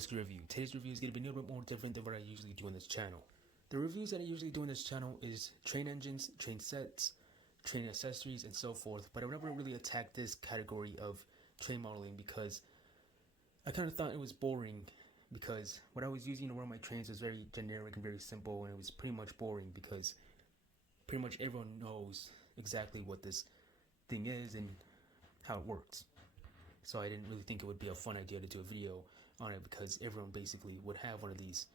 what's the review? Today's review is going to be a little bit more different than what I usually do on this channel. The reviews that I usually do on this channel is train engines, train sets, train accessories, and so forth, but I would never really attack this category of train modeling because I kind of thought it was boring, because what I was using to run my trains was very generic and very simple, and it was pretty much boring because pretty much everyone knows exactly what this thing is and how it works. So I didn't really think it would be a fun idea to do a video on it because everyone basically would have one of these.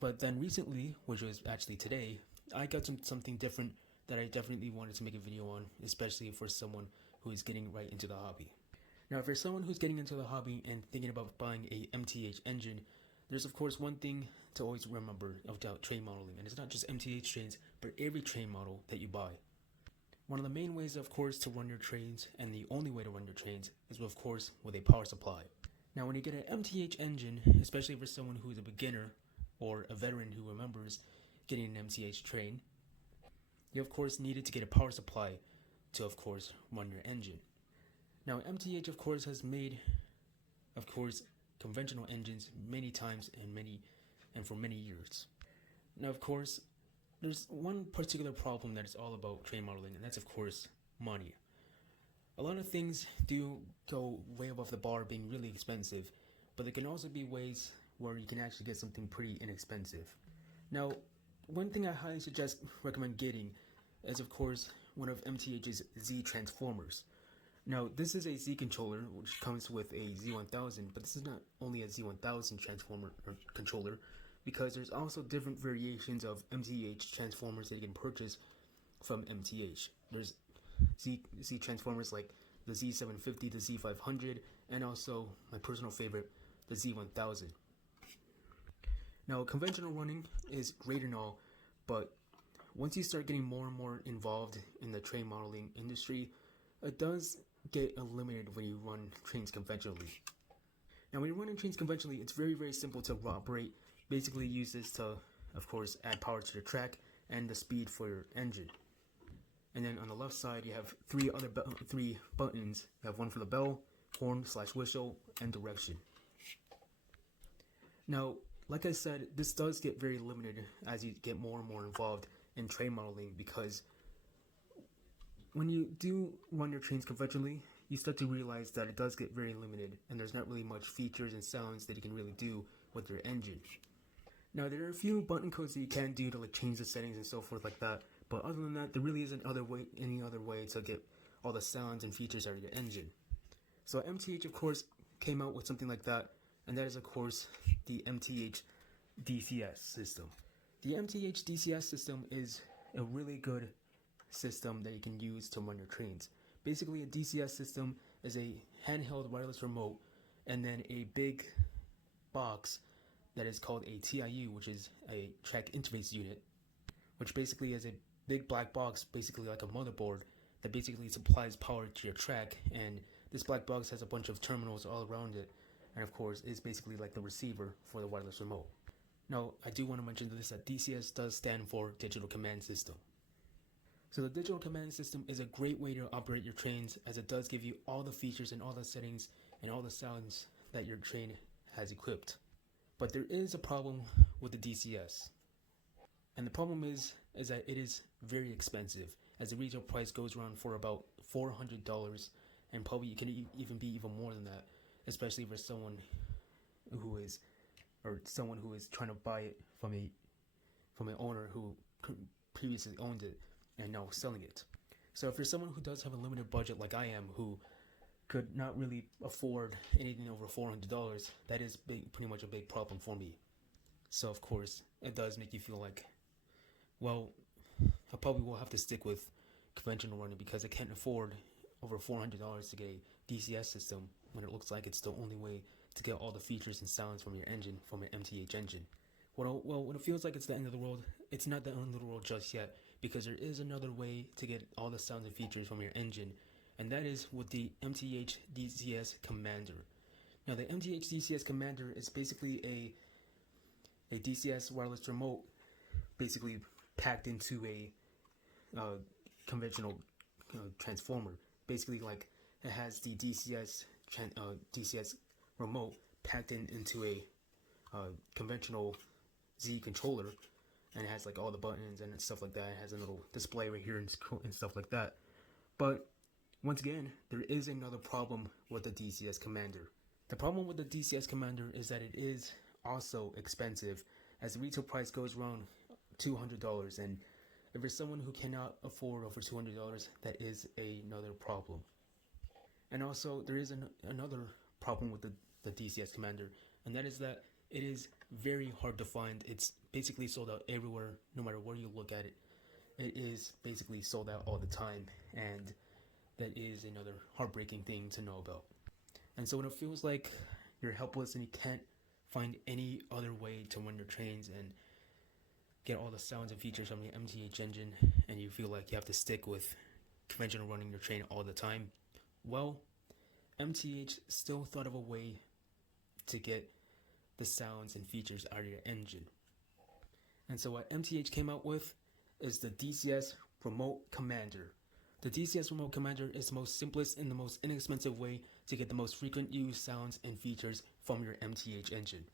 But then recently, which was actually today, I got something different that I definitely wanted to make a video on, especially for someone who is getting right into the hobby. Now, for someone who's getting into the hobby and thinking about buying a MTH engine, there's of course one thing to always remember about train modeling, and it's not just MTH trains, but every train model that you buy. One of the main ways, of course, to run your trains, and the only way to run your trains, is of course with a power supply. Now, when you get an MTH engine, especially for someone who is a beginner or a veteran who remembers getting an MTH train, you of course needed to get a power supply to of course run your engine. Now, MTH of course has made of course conventional engines many times and for many years. Now, of course, there's one particular problem that is all about train modeling, and that's of course money. A lot of things do go way above the bar being really expensive, but there can also be ways where you can actually get something pretty inexpensive. Now, one thing I highly recommend getting is of course one of MTH's Z transformers. Now, this is a Z controller which comes with a Z1000, but this is not only a Z1000 transformer or controller, because there's also different variations of MTH transformers that you can purchase from MTH. There's Z transformers like the Z750, the Z500, and also my personal favorite, the Z1000. Now, conventional running is great and all, but once you start getting more and more involved in the train modeling industry, it does get eliminated when you run trains conventionally. Now, when you're running trains conventionally, it's very, very simple to operate. Basically, use this to, of course, add power to the track and the speed for your engine. And then on the left side, you have three buttons. You have one for the bell, horn/whistle, and direction. Now, like I said, this does get very limited as you get more and more involved in train modeling, because when you do run your trains conventionally, you start to realize that it does get very limited, and there's not really much features and sounds that you can really do with your engine. Now, there are a few button codes that you can do to like change the settings and so forth like that, but other than that, there really isn't any other way to get all the sounds and features out of your engine. So MTH, of course, came out with something like that, and that is, of course, the Mth DCS system. The Mth DCS system is a really good system that you can use to run your trains. Basically, a DCS system is a handheld wireless remote, and then a big box that is called a TIU, which is a track interface unit, which basically is a big black box, basically like a motherboard, that basically supplies power to your track. And this black box has a bunch of terminals all around it, and of course is basically like the receiver for the wireless remote. Now, I do want to mention this, that DCS does stand for Digital Command System. So the Digital Command System is a great way to operate your trains, as it does give you all the features and all the settings and all the sounds that your train has equipped. But there is a problem with the DCS. And the problem is that it is very expensive, as the retail price goes around for about $400, and probably it can even be even more than that, especially for someone who is trying to buy it from an owner who previously owned it and now selling it. So if you're someone who does have a limited budget like I am, who could not really afford anything over $400, that is pretty much a big problem for me. So of course, it does make you feel like, well, I probably will have to stick with conventional running, because I can't afford over $400 to get a DCS system when it looks like it's the only way to get all the features and sounds from your engine, from an MTH engine. Well, when it feels like it's the end of the world, it's not the end of the world just yet, because there is another way to get all the sounds and features from your engine, and that is with the Mth Dcs Commander. Now, the Mth Dcs Commander is basically a DCS wireless remote, basically packed into a conventional transformer. Basically, like, it has the DCS remote packed into a conventional Z controller, and it has like all the buttons and stuff like that. It has a little display right here and stuff like that. But once again, there is another problem with the DCS Commander. The problem with the DCS Commander is that it is also expensive, as the retail price goes around $200, and if you're someone who cannot afford over $200, that is another problem. And also, there is another problem with the DCS Commander, and that is that it is very hard to find. It's basically sold out everywhere, no matter where you look at it. It is basically sold out all the time, and that is another heartbreaking thing to know about. And so when it feels like you're helpless and you can't find any other way to run your trains and get all the sounds and features from the MTH engine, and you feel like you have to stick with conventional running your train all the time, well, MTH still thought of a way to get the sounds and features out of your engine. And so what MTH came out with is the DCS Remote Commander. The DCS Remote Commander is the most simplest and the most inexpensive way to get the most frequent used sounds and features from your MTH engine.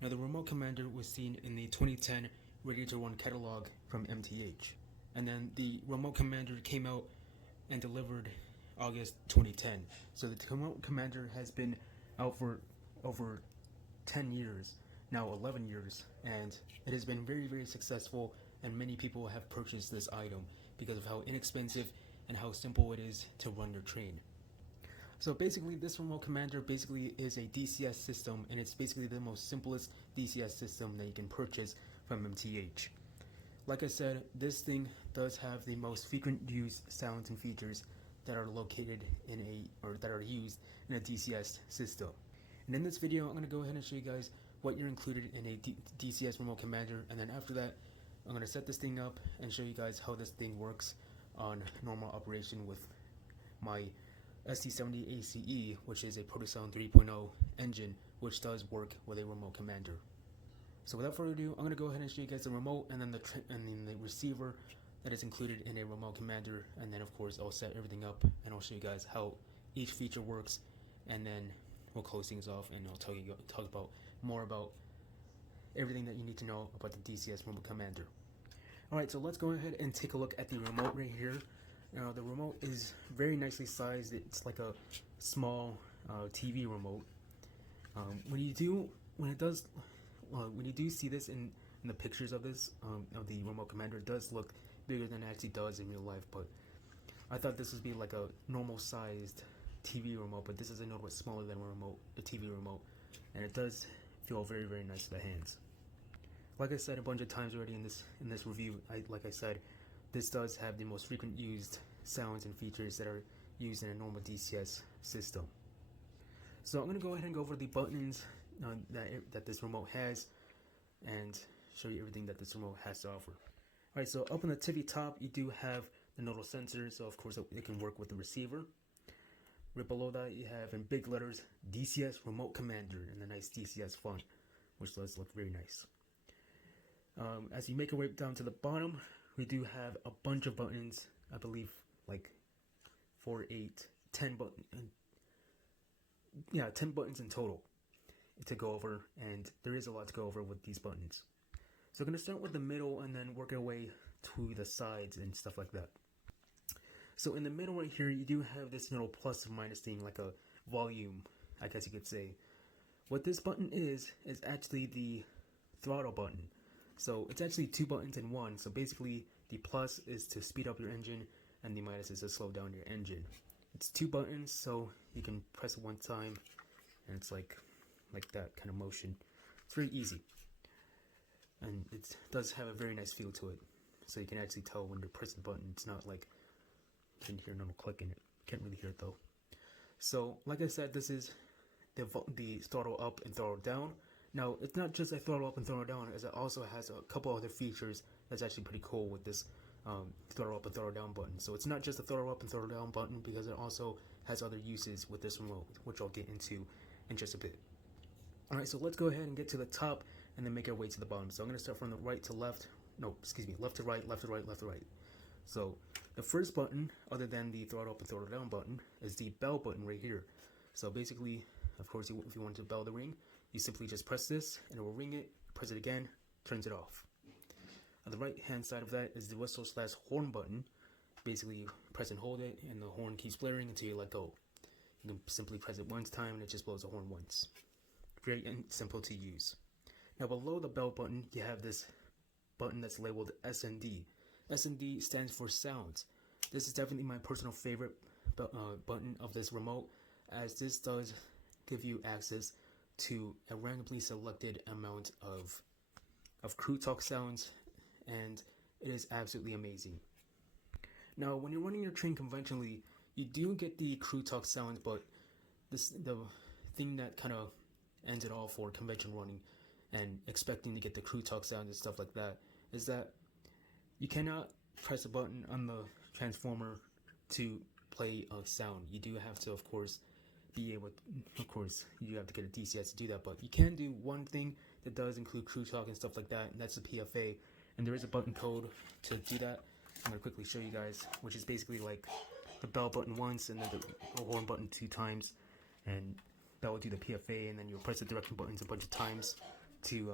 Now, the Remote Commander was seen in the 2010 Ready to Run catalog from MTH. And then the Remote Commander came out and delivered August 2010. So the Remote Commander has been out for over 10 years, now 11 years, and it has been very, very successful, and many people have purchased this item because of how inexpensive and how simple it is to run your train. So basically, this Remote Commander basically is a DCS system, and it's basically the most simplest DCS system that you can purchase from MTH. Like I said, this thing does have the most frequent used sounds and features that are located that are used in a DCS system. And in this video, I'm going to go ahead and show you guys what you're included in a DCS Remote Commander, and then after that, I'm going to set this thing up and show you guys how this thing works on normal operation with my SD70 ACE, which is a Proto-Sound 3.0 engine, which does work with a Remote Commander. So without further ado, I'm going to go ahead and show you guys the remote and then the receiver that is included in a Remote Commander, and then of course I'll set everything up and I'll show you guys how each feature works, and then we'll close things off and I'll talk about more about everything that you need to know about the DCS Remote Commander. Alright, so let's go ahead and take a look at the remote right here. Now, the remote is very nicely sized. It's like a small TV remote. When you do see this in the pictures of this of the Remote Commander, it does look bigger than it actually does in real life. But I thought this would be like a normal sized TV remote, but this is a little bit smaller than a TV remote, and it does feel very, very nice to the hands. Like I said a bunch of times already in this review, like I said, this does have the most frequent used sounds and features that are used in a normal DCS system. So I'm going to go ahead and go over the buttons that this remote has and show you everything that this remote has to offer. Alright, so up on the tippy top, you do have the nodal sensor, so of course it can work with the receiver. Right below that, you have in big letters DCS Remote Commander and the nice DCS font, which does look very nice. As you make your way down to the bottom, we do have a bunch of buttons. I believe like 4, 8, 10 buttons. Yeah, 10 buttons in total to go over, and there is a lot to go over with these buttons. So I'm going to start with the middle and then work our way to the sides and stuff like that. So in the middle right here, you do have this little plus and minus thing, like a volume, I guess you could say. What this button is actually the throttle button. So it's actually 2 buttons in one. So basically, the plus is to speed up your engine, and the minus is to slow down your engine. It's 2 buttons, so you can press it one time, and it's like that kind of motion. It's very easy, and it does have a very nice feel to it. So you can actually tell when you're pressing the button. It's not like you can hear a little click in it. Can't really hear it though. So like I said, this is the throttle up and throttle down. Now, it's not just a throttle up and throttle down, as it also has a couple other features that's actually pretty cool with this throttle up and throttle down button. So it's not just a throttle up and throttle down button, because it also has other uses with this remote, which I'll get into in just a bit. Alright, so let's go ahead and get to the top and then make our way to the bottom. So I'm going to start from the right to left. No, excuse me, left to right, left to right, left to right. So the first button, other than the throttle up and throttle down button, is the bell button right here. So basically, of course, if you want to bell the ring, you simply just press this and it will ring it, press it again, turns it off. On the right hand side of that is the whistle / horn button. Basically you press and hold it and the horn keeps blaring until you let go. You can simply press it once time and it just blows the horn once. Very simple to use. Now below the bell button you have this button that's labeled SND. SND stands for sounds. This is definitely my personal favorite button of this remote, as this does give you access to a randomly selected amount of crew talk sounds, and it is absolutely amazing. Now when you're running your train conventionally, you do get the crew talk sounds, but the thing that kind of ends it all for conventional running and expecting to get the crew talk sounds and stuff like that is that you cannot press a button on the transformer to play a sound. You do have to, of course, you have to get a DCS to do that, but you can do one thing that does include crew talk and stuff like that, and that's the PFA, and there is a button code to do that. I'm going to quickly show you guys, which is basically like the bell button once and then the horn button 2 times, and that will do the PFA, and then you'll press the direction buttons a bunch of times to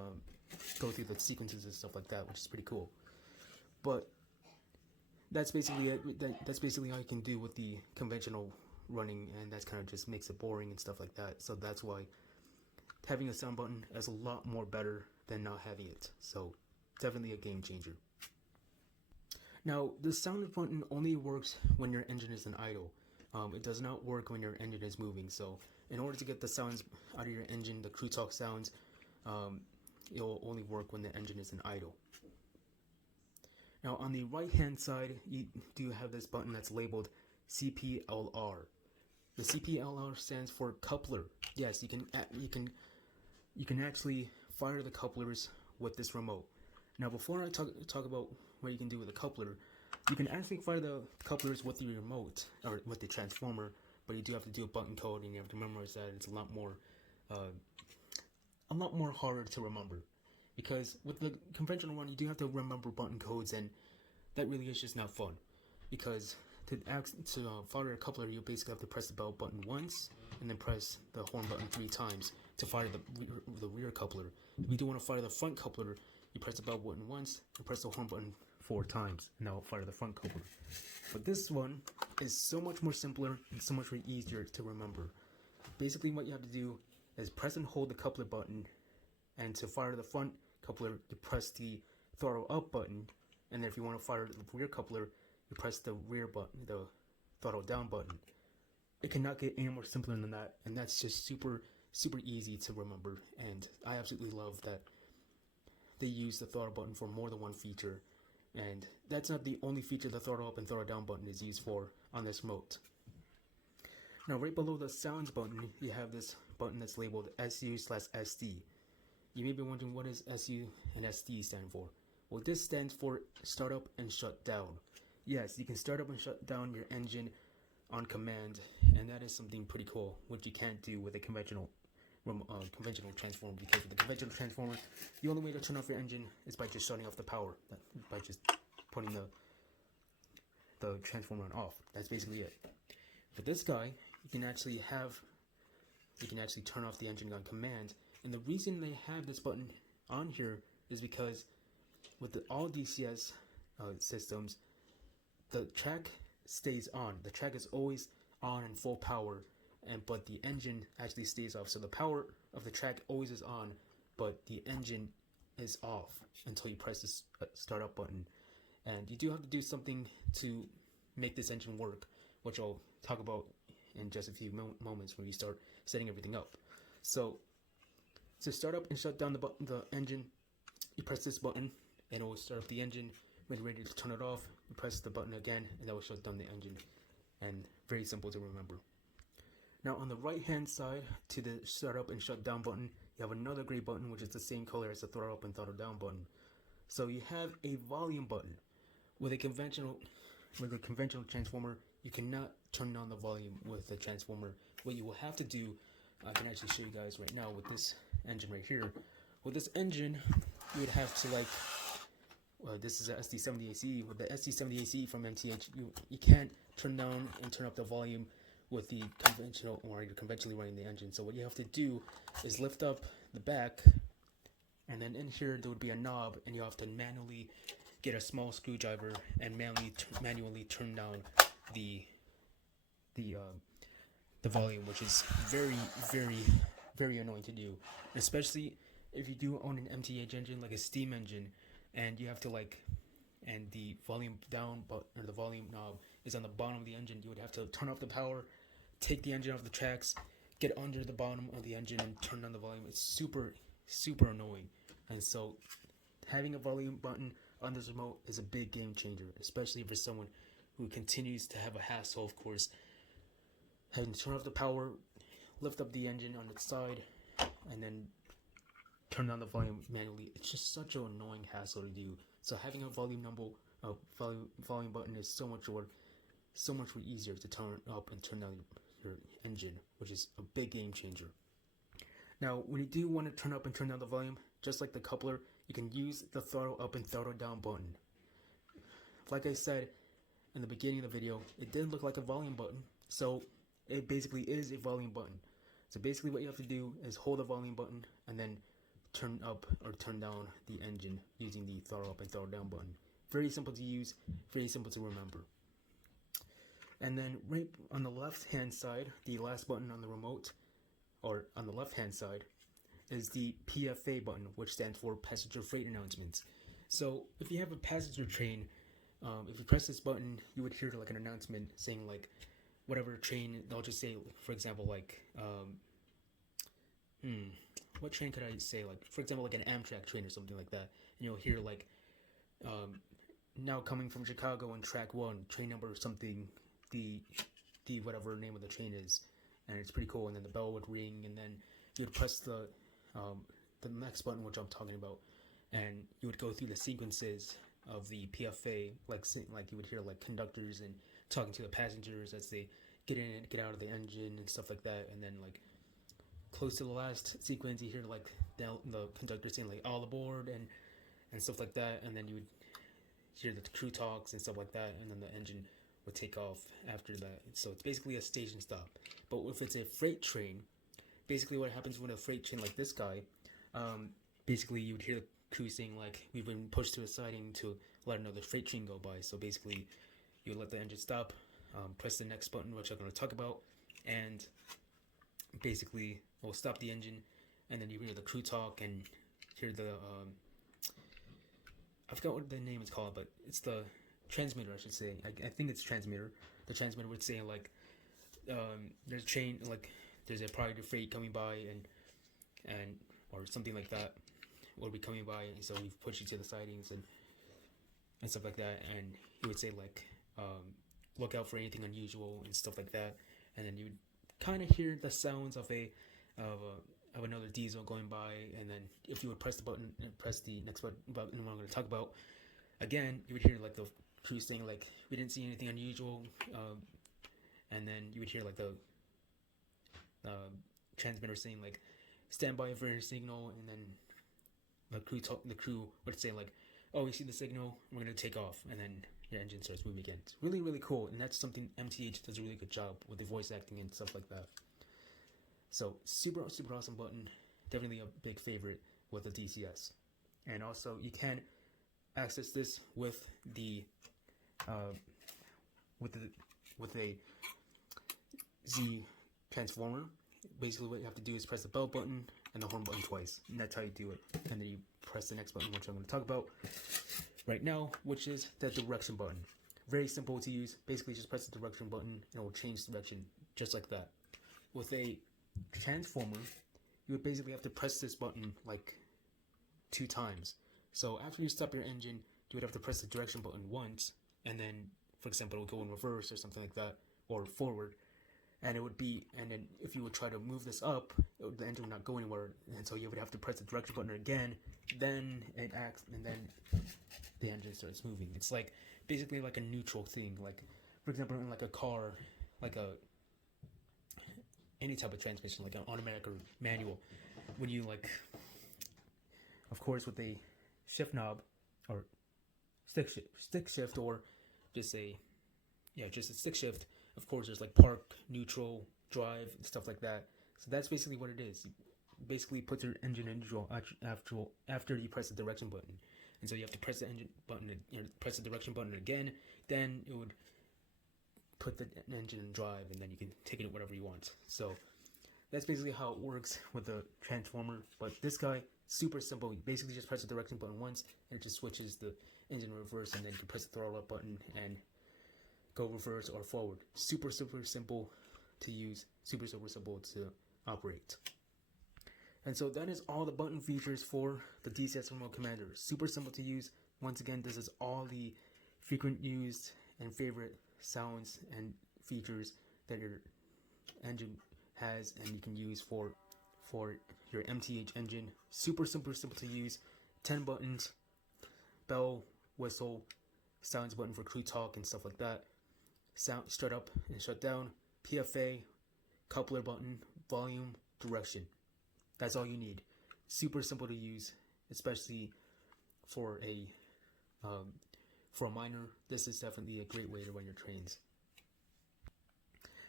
go through the sequences and stuff like that, which is pretty cool. But that's basically it. That's basically all you can do with the conventional running, and that's kind of just makes it boring and stuff like that. So that's why having a sound button is a lot more better than not having it. So definitely a game changer. Now the sound button only works when your engine is in idle. It does not work when your engine is moving. So in order to get the sounds out of your engine, the crew talk sounds, it will only work when the engine is in idle. Now on the right hand side, you do have this button that's labeled CPLR. The CPLR stands for coupler. Yes, you can actually fire the couplers with this remote. Now before I talk about what you can do with a coupler, you can actually fire the couplers with the remote or with the transformer, but you do have to do a button code and you have to memorize that. It's a lot more harder to remember, because with the conventional one you do have to remember button codes, and that really is just not fun. Because to fire a coupler, you basically have to press the bell button once and then press the horn button 3 times to fire the rear coupler. If you do want to fire the front coupler, you press the bell button once and press the horn button 4 times, and that will fire the front coupler. But this one is so much more simpler and so much more easier to remember. Basically what you have to do is press and hold the coupler button, and to fire the front coupler you press the throttle up button, and then if you want to fire the rear coupler you press the rear button, the throttle down button. It cannot get any more simpler than that, and that's just super easy to remember, and I absolutely love that they use the throttle button for more than one feature. And that's not the only feature the throttle up and throttle down button is used for on this remote. Now right below the sounds button you have this button that's labeled SU/SD. You may be wondering, what does SU and SD stand for? Well, this stands for start up and shut down. Yes, you can start up and shut down your engine on command, and that is something pretty cool, which you can't do with a conventional transformer, because with the conventional transformer, the only way to turn off your engine is by just shutting off the power, by just putting the transformer on off. That's basically it. With this guy, you can actually turn off the engine on command, and the reason they have this button on here is because with all DCS systems, the track stays on. The track is always on and full power, but the engine actually stays off. So the power of the track always is on, but the engine is off until you press this start up button. And you do have to do something to make this engine work, which I'll talk about in just a few moments when you start setting everything up. So to start up and shut down the engine, you press this button and it will start up the engine. When you're ready to turn it off, you press the button again and that will shut down the engine. And very simple to remember. Now on the right hand side to the start up and shut down button, you have another gray button which is the same color as the throttle up and throttle down button. So you have a volume button. With a conventional transformer, you cannot turn on the volume with the transformer. What you will have to do, I can actually show you guys right now with this engine right here. With this engine, you would have to this is a SD70AC. With the SD70AC from MTH, you can't turn down and turn up the volume with the conventional, or you're conventionally running the engine. So what you have to do is lift up the back, and then in here there would be a knob, and you have to manually get a small screwdriver and manually turn down the volume, which is very annoying to do, especially if you do own an MTH engine, like a steam engine, and you have to and the volume down or the volume knob is on the bottom of the engine. You would have to turn off the power, take the engine off the tracks, get under the bottom of the engine and turn down the volume. It's super annoying. And so having a volume button on this remote is a big game changer, especially for someone who continues to have a hassle, of course, having to turn off the power, lift up the engine on its side, and then turn down the volume manually. It's just such an annoying hassle to do. So having a volume button is so much more easier to turn up and turn down your engine, which is a big game changer. Now, when you do want to turn up and turn down the volume, just like the coupler, you can use the throttle up and throttle down button. Like I said in the beginning of the video, it didn't look like a volume button, so it basically is a volume button. So basically what you have to do is hold the volume button and then turn up or turn down the engine using the throttle up and throttle down button. Very simple to use, very simple to remember. And then right on the left hand side, the last button on the remote, or on the left hand side, is the PFA button, which stands for Passenger Freight Announcements. So if you have a passenger train, if you press this button, you would hear like an announcement saying like whatever train. They'll just say, for example, like what train could I say? Like, for example, like an Amtrak train or something like that. And you'll hear like now coming from Chicago on track 1, train number something, the whatever name of the train is, and it's pretty cool. And then the bell would ring, and then you would press the next button, which I'm talking about, and you would go through the sequences of the PFA, like you would hear like conductors and talking to the passengers as they get in and get out of the engine and stuff like that. And then like close to the last sequence, you hear like the conductor saying like all aboard and stuff like that. And then you would hear the crew talks and stuff like that, and then the engine would take off after that. So it's basically a station stop. But if it's a freight train, basically what happens when a freight train like this guy, basically you would hear the crew saying like, we've been pushed to a siding to let another freight train go by. So basically you would let the engine stop, press the next button, which I'm going to talk about, and basically we'll stop the engine, and then you hear the crew talk and hear the I forgot what the name is called, but it's the transmitter, I should say. I think it's transmitter. The transmitter would say like there's a train, like there's a priority freight coming by and or something like that will be coming by, and so we've pushed you to the sidings and stuff like that. And he would say like look out for anything unusual and stuff like that. And then you would kind of hear the sounds of another diesel going by, and then if you would press the button and press the next button what I'm going to talk about again, you would hear like the crew saying like, we didn't see anything unusual, and then you would hear like the transmitter saying like, stand by for your signal, and then the crew would say like, oh, we see the signal, we're going to take off, and then your engine starts moving again. It's really cool, and that's something MTH does a really good job with the voice acting and stuff like that. So super awesome button, definitely a big favorite with the DCS. And also you can access this with the with a Z transformer. Basically what you have to do is press the bell button and the horn button twice, and that's how you do it. And then you press the next button, which I'm going to talk about right now, which is the direction button. Very simple to use. Basically just press the direction button and it will change direction just like that. With a transformer, you would basically have to press this button like 2 times. So after you stop your engine, you would have to press the direction button once, and then, for example, it would go in reverse or something like that, or forward, and then if you would try to move this up, the engine would not go anywhere, and so you would have to press the direction button again, then it acts, and then the engine starts moving. It's like basically like a neutral thing. Like, for example, in like a car, like any type of transmission, like an automatic or manual, when you like, of course, with a shift knob or stick shift, or just a stick shift, of course there's like park, neutral, drive, and stuff like that. So that's basically what it is. basically puts your engine in neutral after you press the direction button. And so you have to press the engine button, press the direction button again, then it would put the engine in drive, and then you can take it whatever you want. So that's basically how it works with the transformer. But this guy, super simple. You basically just press the direction button once, and it just switches the engine reverse, and then you can press the throttle up button and go reverse or forward. Super simple to use, super simple to operate. And so that is all the button features for the DCS Remote Commander. Super simple to use. Once again, this is all the frequent used and favorite sounds and features that your engine has and you can use for your MTH engine. Super simple to use. 10 buttons, bell, whistle, sounds button for crew talk and stuff like that. Sound strut up and shut down, PFA, coupler button, volume, direction. That's all you need. Super simple to use, especially for a miner. This is definitely a great way to run your trains.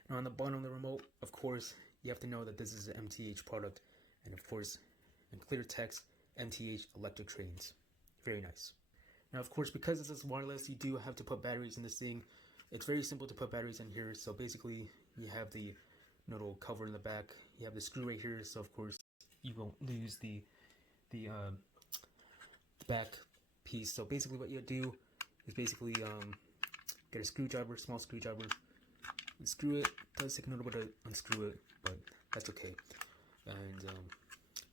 Now on the bottom of the remote, of course, you have to know that this is an MTH product, and of course, in clear text, MTH electric trains. Very nice. Now, of course, because this is wireless, you do have to put batteries in this thing. It's very simple to put batteries in here. So basically, you have the little cover in the back. You have the screw right here, so of course you won't lose the back piece. So basically, what you do is basically get a screwdriver, small screwdriver, and screw it. It does take a little bit to unscrew it, but that's okay. And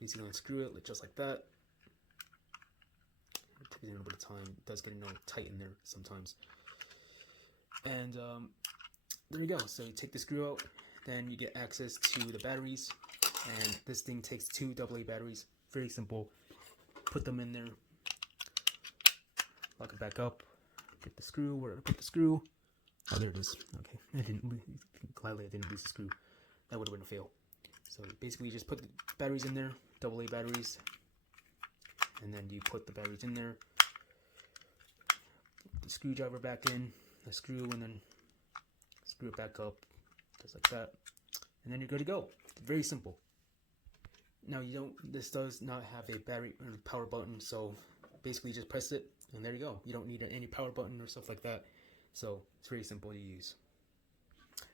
basically unscrew it just like that. It takes a little bit of time. It does get a little tight in there sometimes. And there you go. So you take the screw out, then you get access to the batteries, and this thing takes 2 AA batteries. Very simple. Put them in there, lock it back up, get the screw. Where did I put the screw? Oh, there it is. Okay, gladly I didn't lose the screw. That would have been a fail. So basically you just put the batteries in there, AA batteries, and then you put the batteries in there, put the screwdriver back in, the screw, and then screw it back up, just like that, and then you're good to go. Very simple. Now this does not have a battery or power button, so basically just press it, and there you go. You don't need any power button or stuff like that, so it's very simple to use.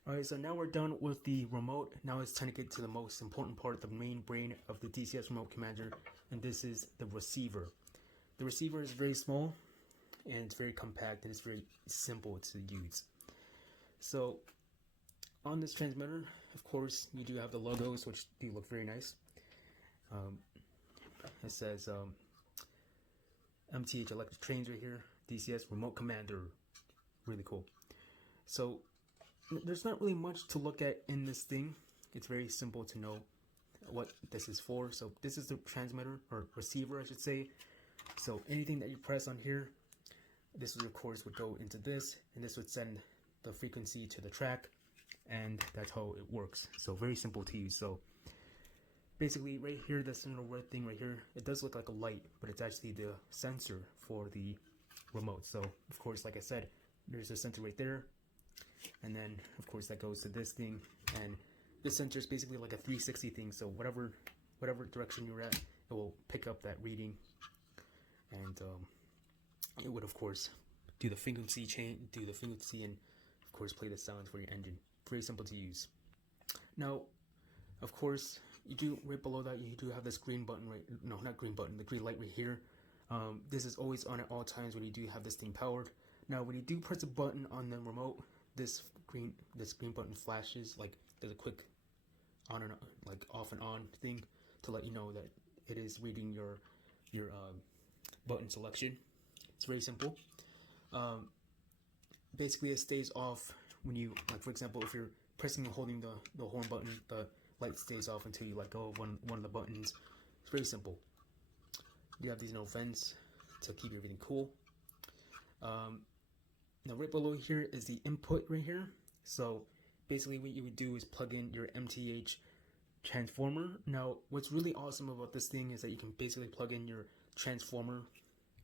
Alright, so now we're done with the remote. Now it's time to get to the most important part, the main brain of the DCS Remote Commander, and this is the receiver. The receiver is very small, and it's very compact, and it's very simple to use. So on this transmitter, of course, you do have the logos, which do look very nice. It says MTH electric trains right here, DCS Remote Commander. Really cool. So there's not really much to look at in this thing. It's very simple to know what this is for. So this is the transmitter, or receiver I should say. So anything that you press on here, this of course would go into this, and this would send the frequency to the track, and that's how it works. So very simple to use. So basically right here, this little red thing right here, it does look like a light, but it's actually the sensor for the remote. So of course, like I said, there's a sensor right there, and then of course that goes to this thing, and this sensor is basically like a 360 thing. So whatever direction you're at, it will pick up that reading, and it would of course do the frequency and of course play the sounds for your engine. Very simple to use. Now, of course, you do right below that, you do have this green button right, no, not green button, the green light right here. This is always on at all times when you do have this thing powered. Now, when you do press a button on the remote, this green button flashes, like there's a quick on and on, like off and on thing to let you know that it is reading your button selection. It's very simple. Basically, it stays off when you, like for example, if you're pressing and holding the horn button, the light stays off until you let go of one of the buttons. It's very simple. You have these vents to keep everything cool. Now right below here is the input right here. So basically what you would do is plug in your MTH transformer. Now what's really awesome about this thing is that you can basically plug in your transformer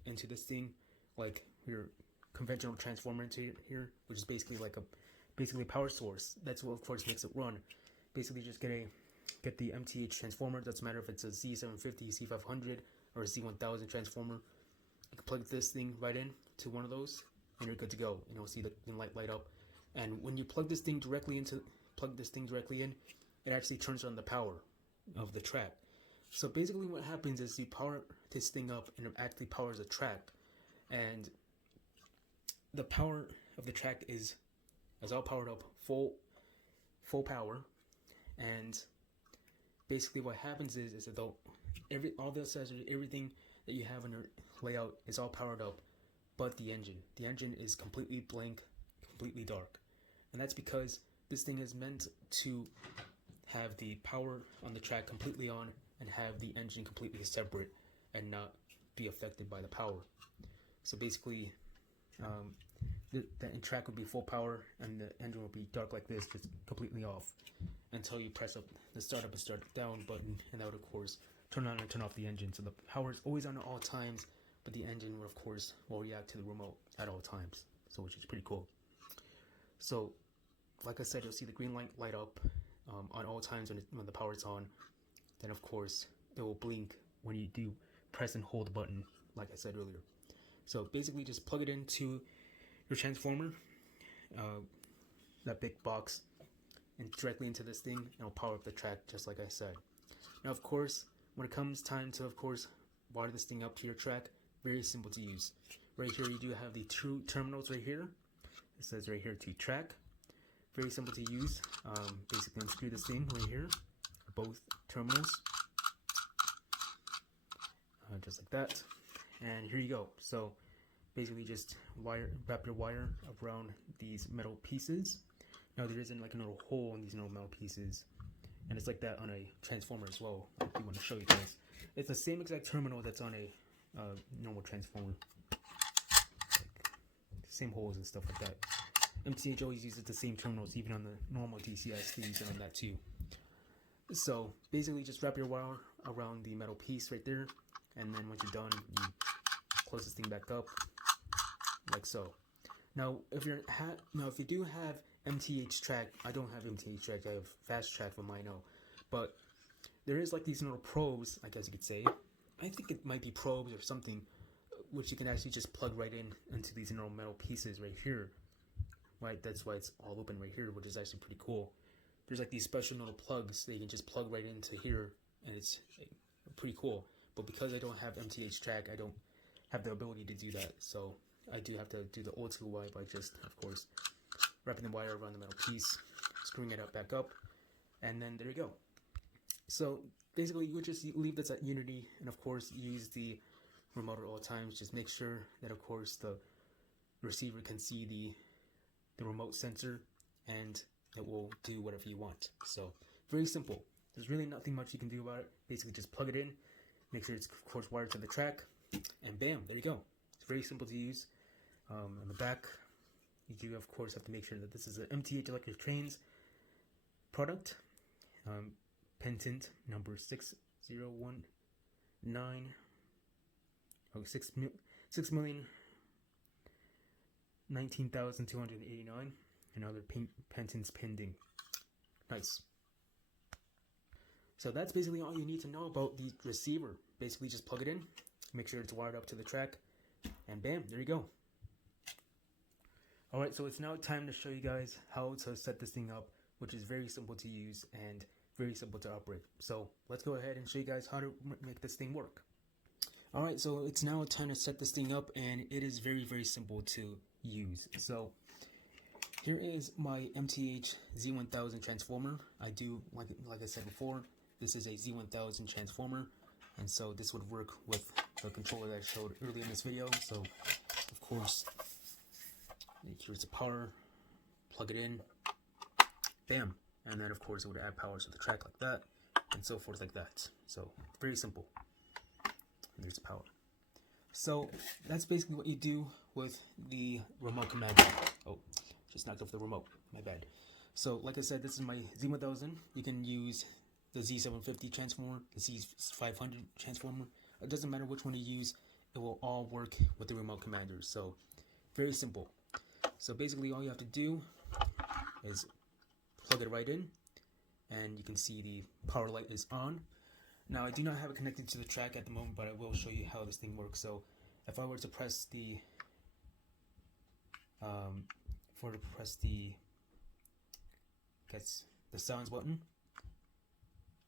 into this thing, like your conventional transformer into here, which is basically like a power source. That's what of course makes it run. Basically just get a get the MTH transformer. Doesn't matter if it's a Z750, C500, or a Z1000 transformer. You can plug this thing right in to one of those, and you're good to go. And you'll see the light up. And when you plug this thing directly in, it actually turns on the power of the track. So basically, what happens is you power this thing up, and it actually powers the track. And the power of the track is all powered up, full power. And basically, what happens is that all the accessories, everything that you have in your layout is all powered up, but the engine. The engine is completely blank, completely dark, and that's because this thing is meant to have the power on the track completely on and have the engine completely separate and not be affected by the power. So basically, the track would be full power and the engine will be dark like this, just completely off, until you press up the start up and start down button, and that would of course turn on and turn off the engine. So the power is always on at all times, but the engine will of course react to the remote at all times, so which is pretty cool. So like I said, you'll see the green light up on all times when the power is on. Then of course it will blink when you do press and hold the button, like I said earlier. So basically, just plug it into your transformer, that big box, and directly into this thing, and it'll power up the track just like I said. Now of course, when it comes time to of course wire this thing up to your track, very simple to use. Right here you do have the two terminals right here. It says right here to track. Very simple to use. Basically unscrew this thing right here, both terminals, just like that, and here you go. So basically just wrap your wire around these metal pieces. Now there isn't like a little hole in these little metal pieces, and it's like that on a transformer as well. If you want to show you guys, it's the same exact terminal that's on a normal transformer, like, same holes and stuff like that. MTH always uses the same terminals, even on the normal DCS, they use it on that too. So basically just wrap your wire around the metal piece right there, and then once you're done, you close this thing back up like so. Now if you do have MTH track, I don't have MTH track, I have fast track for mine, but there is like these little probes, I guess you could say. I think it might be probes or something, which you can actually just plug right into these little metal pieces right here. Right, that's why it's all open right here, which is actually pretty cool. There's like these special little plugs that you can just plug right into here, and it's pretty cool. But because I don't have MTH track, I don't have the ability to do that. So I do have to do the old school way by just, of course, wrapping the wire around the metal piece, screwing it back up, and then there you go. So basically, you would just leave this at unity, and of course, use the remote at all times. Just make sure that, of course, the receiver can see the remote sensor, and it will do whatever you want. So very simple. There's really nothing much you can do about it. Basically just plug it in, make sure it's of course wired to the track, and bam, there you go. It's very simple to use. On the back, you do of course have to make sure that this is an MTH Electric Trains product, patent number 6019, 6,019,289, and other patents pending. Nice. So that's basically all you need to know about the receiver. Basically just plug it in, make sure it's wired up to the track, and bam, there you go. Alright, so it's now time to show you guys how to set this thing up, which is very simple to use and very simple to operate. So let's go ahead and show you guys how to make this thing work. Alright, so it's now time to set this thing up, and it is very, very simple to use. So here is my MTH Z1000 transformer. I do, like I said before, this is a Z1000 transformer, and so this would work with the controller that I showed earlier in this video. So of course, here's the power, plug it in, bam, and then of course it would add power to the track like that, and so forth like that. So very simple. And there's the power. So that's basically what you do with the remote commander. Oh, just knocked off the remote, my bad. So like I said, this is my Z1000. You can use the Z750 transformer, the Z500 transformer. It doesn't matter which one you use, it will all work with the remote commander. So very simple. So basically all you have to do is plug it right in, and you can see the power light is on. Now I do not have it connected to the track at the moment, but I will show you how this thing works. So if I were to press the the sounds button,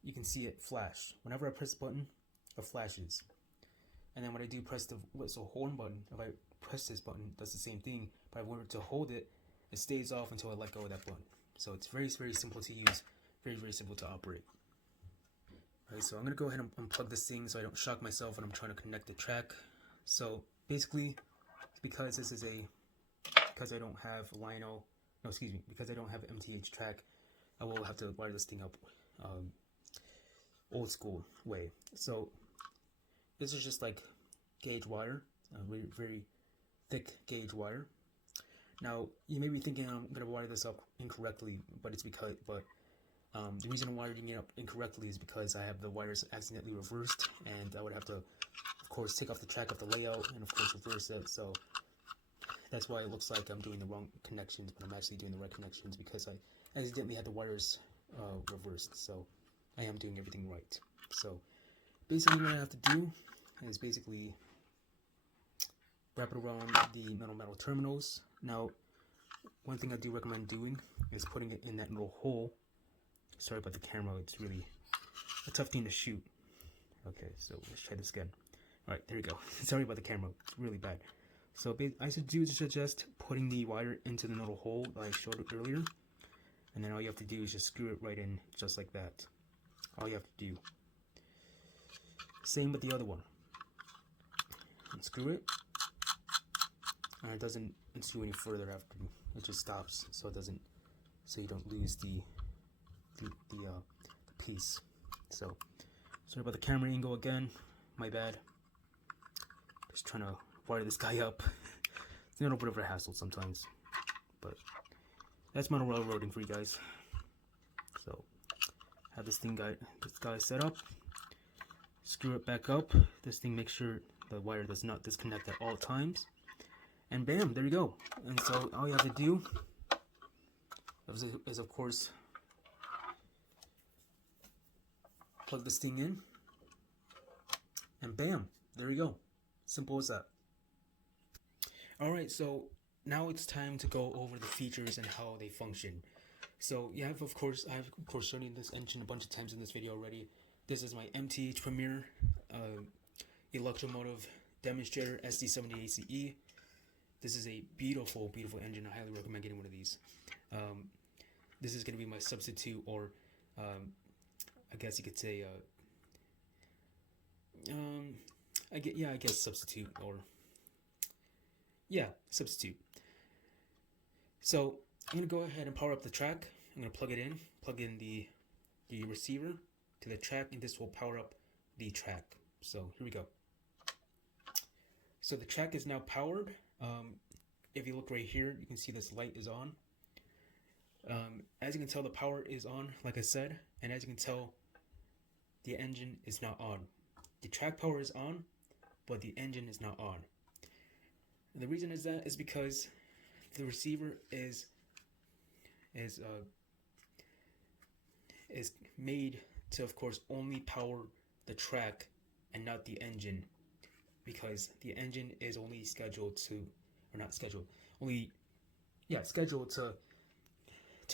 you can see it flash. Whenever I press the button, it flashes. And then when I do press the whistle horn button, if I press this button, it does the same thing. But if I were to hold it, it stays off until I let go of that button. So it's very, very simple to use, very, very simple to operate. Alright, so I'm gonna go ahead and unplug this thing so I don't shock myself when I'm trying to connect the track. So basically, because this is because I don't have because I don't have an MTH track, I will have to wire this thing up old school way. So this is just like gauge wire, very, very thick gauge wire. Now you may be thinking I'm gonna wire this up incorrectly, but it's because the reason I'm wiring it up incorrectly is because I have the wires accidentally reversed, and I would have to, of course, take off the track of the layout and of course reverse it. So that's why it looks like I'm doing the wrong connections, but I'm actually doing the right connections because I accidentally had the wires reversed. So I am doing everything right. So basically what I have to do is basically wrap it around the metal terminals. Now, one thing I do recommend doing is putting it in that little hole. Sorry about the camera, it's really a tough thing to shoot. Okay, so let's try this again. Alright, there we go. Sorry about the camera, it's really bad. So I suggest putting the wire into the little hole that I showed earlier. And then all you have to do is just screw it right in, just like that. All you have to do. Same with the other one. Unscrew it. And it doesn't unscrew any further after. It just stops, so you don't lose the piece. So sorry about the camera angle again, my bad. Just trying to wire this guy up. It's a little bit of a hassle sometimes, but that's model railroading for you guys. So have this guy set up, screw it back up. This thing, make sure the wire does not disconnect at all times, and bam, there you go. And so all you have to do is of course plug this thing in, and bam, there you go. Simple as that. Alright, so now it's time to go over the features and how they function. So I have of course shown you this engine a bunch of times in this video already. This is my MTH Premier Electromotive Demonstrator SD70ACE. This is a beautiful, beautiful engine. I highly recommend getting one of these. This is going to be my substitute, or I guess you could say, I guess substitute, or substitute. So I'm gonna go ahead and power up the track. I'm gonna plug in the receiver to the track, and this will power up the track. So here we go. So the track is now powered. If you look right here, you can see this light is on. As you can tell, the power is on, like I said, and as you can tell, the engine is not on. The track power is on, but the engine is not on. And the reason is because the receiver is made to, of course, only power the track and not the engine, because the engine is only scheduled to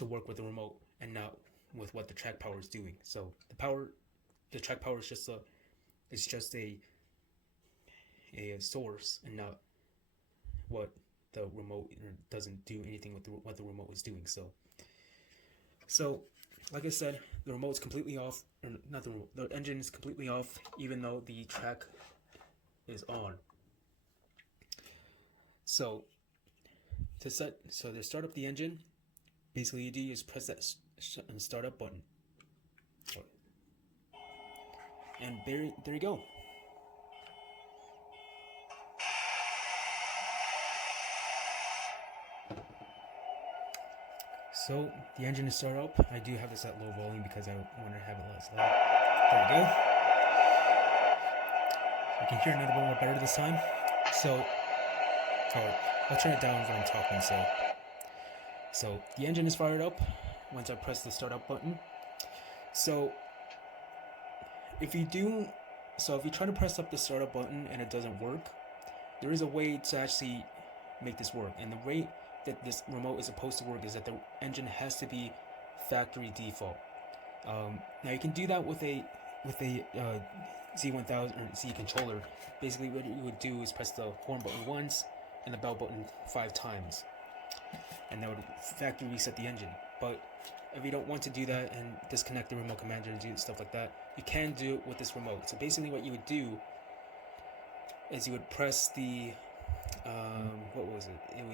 work with the remote and not with what the track power is doing. So the track power is just a source and not what the remote, doesn't do anything with what the remote is doing. So like I said, the remote's completely off, or not the remote, the engine is completely off, even though the track is on. So to start up the engine, basically you do is press that start up button, and there you go. So the engine is started up. I do have this at low volume because I want to have it less loud. There we go. You can hear it a little bit more better this time. So, I'll turn it down when I'm talking. So the engine is fired up once I press the start up button. So if you try to press up the startup button and it doesn't work, there is a way to actually make this work. And the way that this remote is supposed to work is that the engine has to be factory default. Now you can do that with a Z1000 or Z controller. Basically, what you would do is press the horn button once and the bell button 5 times, and that would factory reset the engine. But if you don't want to do that and disconnect the remote commander and do stuff like that, you can do it with this remote. So basically, what you would do is you would press the what was it? It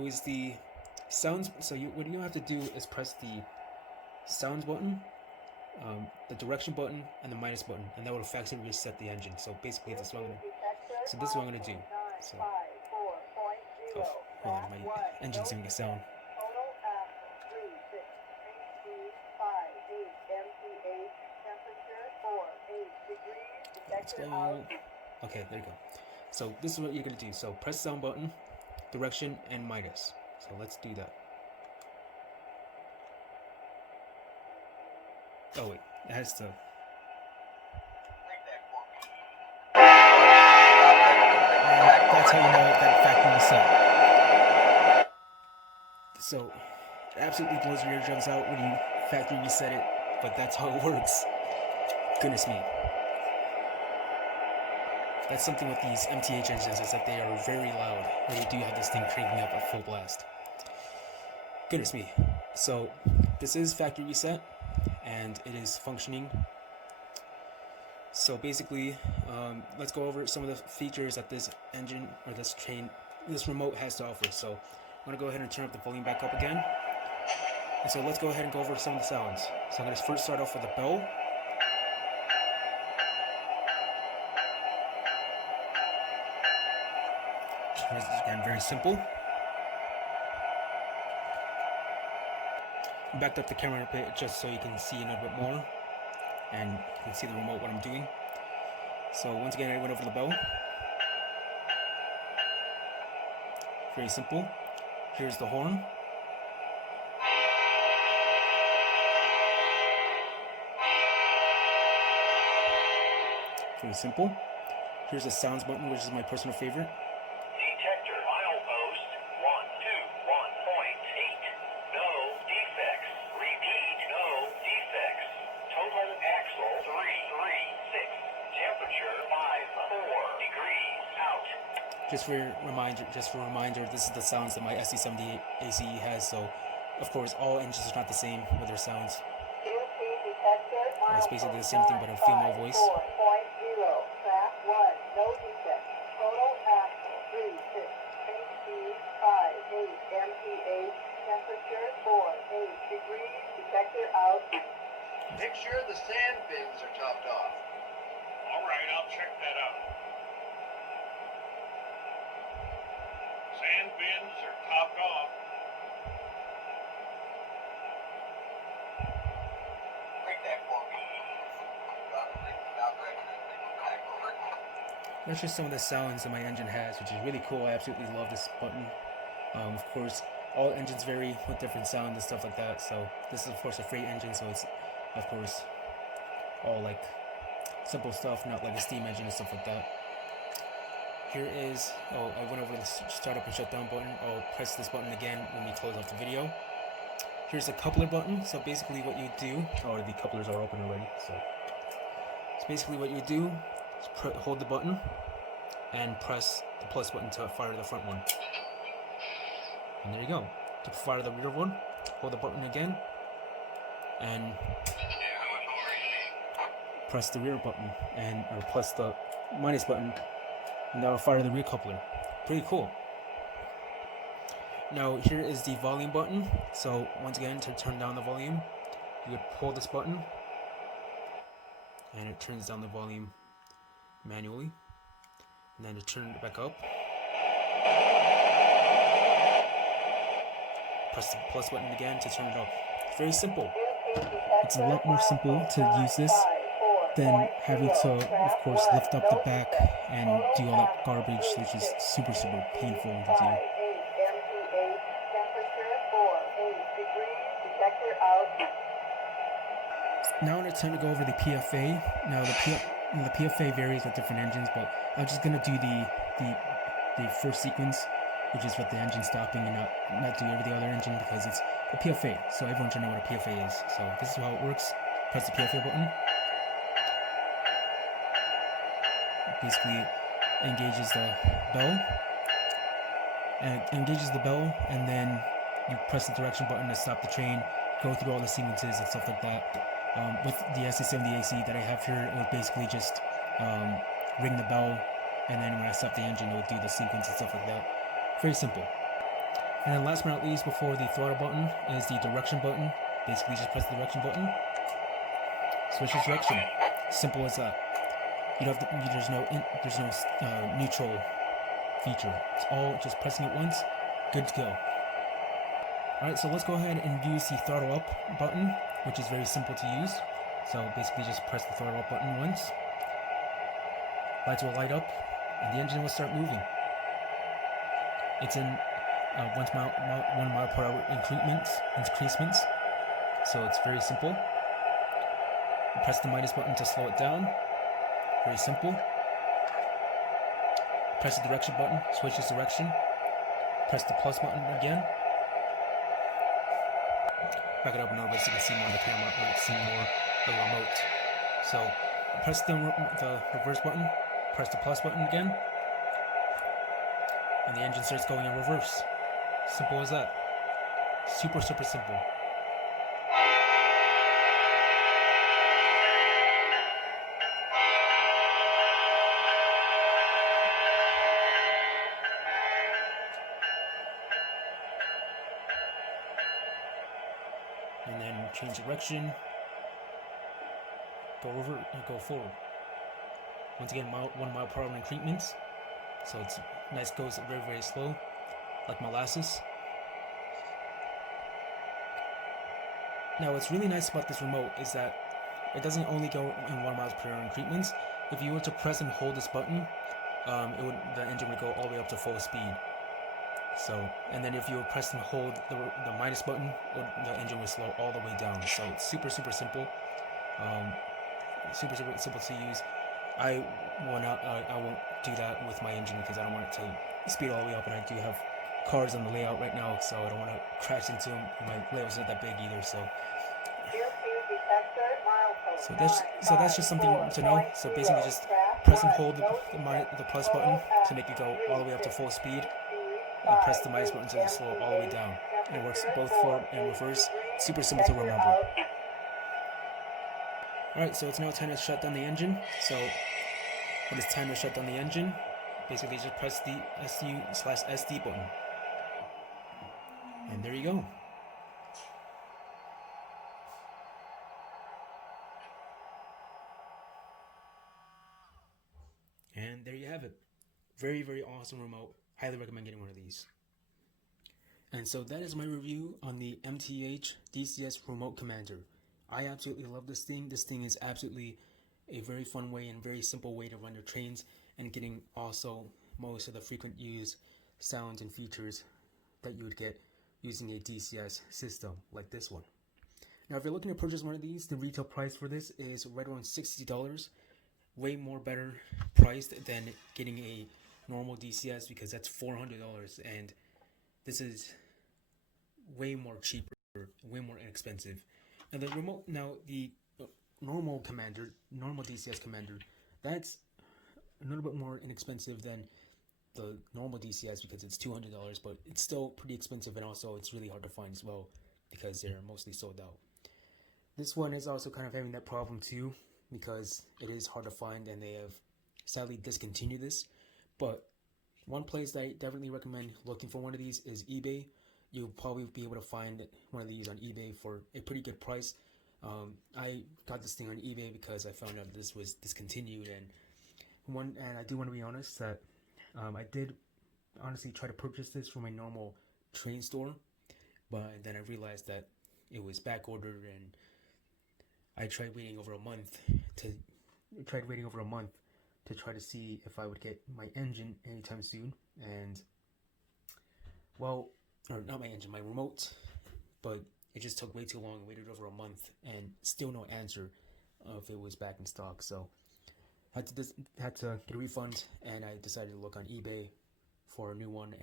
was the sounds. So what you have to do is press the sounds button, the direction button, and the minus button, and that will factory reset the engine. So basically, this is what I'm gonna do. So, hold on, my engine's doing a sound. Let's go. Okay, there you go. So this is what you're gonna do. So press sound button, direction, and minus. So let's do that. Oh wait, it has to. That's how you know that factory reset. So it absolutely blows your eardrums out when you factory reset it, but that's how it works. Goodness me. That's something with these MTH engines, is that they are very loud when you do have this thing cranking up at full blast. Goodness me. So this is factory reset, and it is functioning. So basically, let's go over some of the features that this engine or this remote has to offer. So I'm gonna go ahead and turn up the volume back up again. And so let's go ahead and go over some of the sounds. So I'm gonna first start off with a bell. This is again very simple. I backed up the camera a bit just so you can see a little bit more, and you can see the remote what I'm doing. So once again, I went over the bell. Very simple. Here's the horn. Very simple. Here's the sounds button, which is my personal favorite. Detector milepost 121.8. No defects. Repeat, no defects. Total axle 336. Temperature 54 degrees out. Just for a reminder, this is the sounds that my SC78 ACE has. So, of course, all engines are not the same with their sounds. It's basically the same thing, but in female voice. Make sure the sand bins are topped off. All right, I'll check that out. Sand bins are topped off. Break that for me. That's just some of the sounds that my engine has, which is really cool. I absolutely love this button. Of course, all engines vary with different sounds and stuff like that. So this is of course a freight engine, so it's of course all like simple stuff, not like a steam engine and stuff like that. Here is, I went over the startup and shutdown button. I'll press this button again when we close off the video. Here's the coupler button. So basically what you do, the couplers are open already. So basically what you do is hold the button and press the plus button to fire the front one. And there you go. To fire the rear one, hold the button again and press the rear button or press the minus button, and that'll fire the rear coupler. Pretty cool. Now here is the volume button. So once again, to turn down the volume, you would pull this button and it turns down the volume manually, and then to turn it back up, press the plus button again to turn it up. Very simple. It's a lot more simple to use this than having to, of course, lift up the back and do all that garbage, which is super painful to do. Now it's time to go over the PFA. Now the PFA varies with different engines, but I'm just gonna do the first sequence, which is with the engine stopping and not do every other engine because it's a PFA. So everyone should know what a PFA is. So this is how it works. Press the PFA button. It basically engages the bell. And it engages the bell, and then you press the direction button to stop the train, go through all the sequences and stuff like that. With the SA70AC that I have here, it would basically just ring the bell, and then when I stop the engine, it would do the sequence and stuff like that. Very simple. And then last but not least, before the throttle button, is the direction button. Basically, just press the direction button, switch its direction. Simple as that. You don't have to, there's no neutral feature. It's all just pressing it once, good to go. Alright, so let's go ahead and use the throttle up button, which is very simple to use. So basically just press the throttle up button once. Lights will light up, and the engine will start moving. It's in 1 mile per hour increments, so it's very simple. Press the minus button to slow it down. Very simple. Press the direction button, switch its direction. Press the plus button again. Back it up a little bit so you can see more on the camera, or see more the remote. So press the reverse button, press the plus button again, and the engine starts going in reverse. Simple as that. Super simple. And then change direction, go over and go forward. Once again, 1 mile per hour increments, so it's nice, goes very slow, like molasses. Now what's really nice about this remote is that it doesn't only go in 1 mile per hour increments. If you were to press and hold this button, the engine would go all the way up to full speed. So, and then if you press and hold the minus button, the engine will slow all the way down. So it's super simple, super simple to use. I won't do that with my engine because I don't want it to speed all the way up, and I do have cars on the layout right now, so I don't want to crash into them. My layout's not that big either, so that's just something to know. So basically, just press and hold the plus button to make it go all the way up to full speed. And press the minus button to slow all the way down. And it works both forward and reverse. Super simple to remember. Alright, so it's now time to shut down the engine. So when it's time to shut down the engine, basically just press the SU/SD button. And there you go. And there you have it. Very awesome remote. Highly recommend getting one of these. And so that is my review on the Mth DCS Remote Commander. I absolutely love this thing. This thing is absolutely a very fun way and very simple way to run your trains, and getting also most of the frequent used sounds and features that you would get using a DCS system like this one. Now if you're looking to purchase one of these, the retail price for this is right around $60. Way more better priced than getting a normal DCS, because that's $400, and this is way more cheaper, way more inexpensive. Now the normal DCS Commander, that's a little bit more inexpensive than the normal DCS because it's $200, but it's still pretty expensive, and also it's really hard to find as well because they're mostly sold out. This one is also kind of having that problem too, because it is hard to find, and they have sadly discontinued this. But one place that I definitely recommend looking for one of these is eBay. You'll probably be able to find one of these on eBay for a pretty good price. I got this thing on eBay because I found out this was discontinued, and I do want to be honest that I did honestly try to purchase this from a normal train store, but then I realized that it was back ordered, and I tried waiting over a month to try to see if I would get my engine anytime soon, and well, or not my engine, my remote, but It just took way too long. I waited over a month and still no answer if it was back in stock. So had to get a refund, and I decided to look on eBay for a new one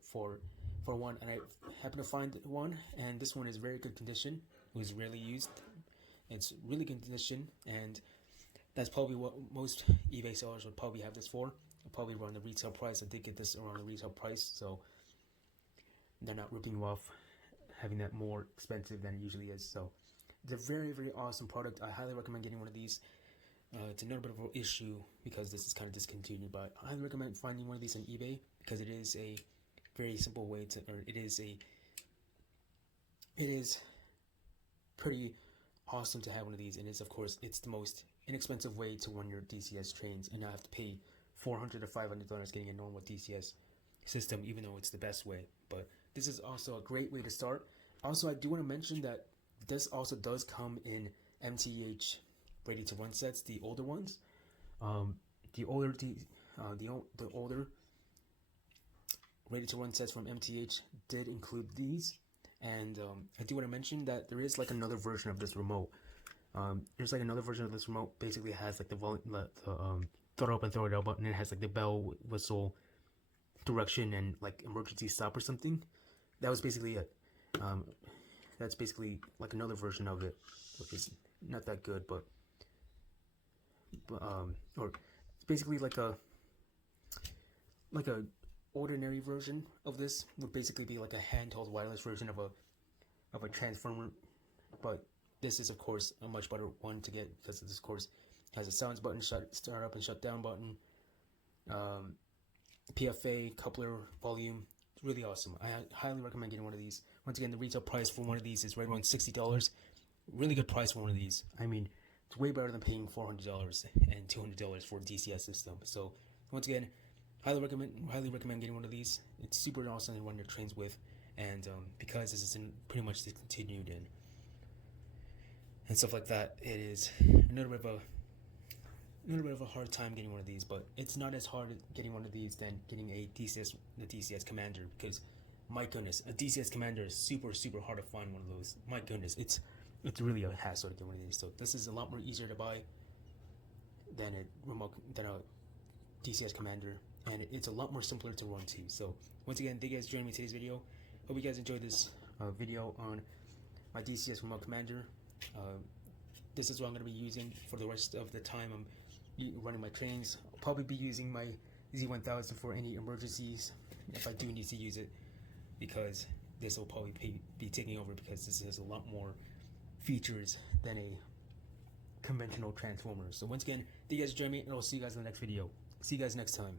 for one, and I happened to find one, and this one is very good condition. It was rarely used. It's really good condition, and that's probably what most eBay sellers would probably have this for. Probably around the retail price. I did get this around the retail price, so they're not ripping you off having that more expensive than it usually is. So it's a very, very awesome product. I highly recommend getting one of these. It's a little bit of an issue because this is kind of discontinued, but I highly recommend finding one of these on eBay because it is a very simple way to, or it is pretty awesome to have one of these, and it's, of course, it's the most inexpensive way to run your DCS trains and not have to pay $400 to $500 getting a normal DCS system, even though it's the best way. But this is also a great way to start. Also, I do want to mention that this also does come in MTH ready to run sets, the older ones. The older ready to run sets from MTH did include these, and I do want to mention that there is like another version of this remote. There's like another version of this remote. Basically has like the throttle up and throttle down button. It has like the bell, whistle, direction, and like emergency stop or something. That was basically it. That's basically like another version of it, which is not that good, but or it's basically like a ordinary version of this would basically be like a handheld wireless version of a transformer, but this is of course a much better one to get because this of course has a sounds button, start up and shut down button, PFA, coupler, volume. It's really awesome. I highly recommend getting one of these. Once again, the retail price for one of these is right around $60. Really good price for one of these. I mean, it's way better than paying $400 and $200 for a DCS system. So once again, highly recommend getting one of these. It's super awesome to run your trains with, and because this is pretty much discontinued and stuff like that, it is a little bit of a hard time getting one of these. But it's not as hard getting one of these than getting the DCS Commander, because my goodness, a DCS Commander is super hard to find one of those. My goodness, it's really a hassle to get one of these. So this is a lot more easier to buy than a DCS Commander, and it's a lot more simpler to run too. So once again, thank you guys for joining me in today's video. Hope you guys enjoyed this video on my DCS Remote Commander. This is what I'm going to be using for the rest of the time I'm running my trains. I'll probably be using my Z1000 for any emergencies if I do need to use it, because this will probably be taking over, because this has a lot more features than a conventional transformer. So once again, thank you guys for joining me, and I'll see you guys in the next video. See you guys next time.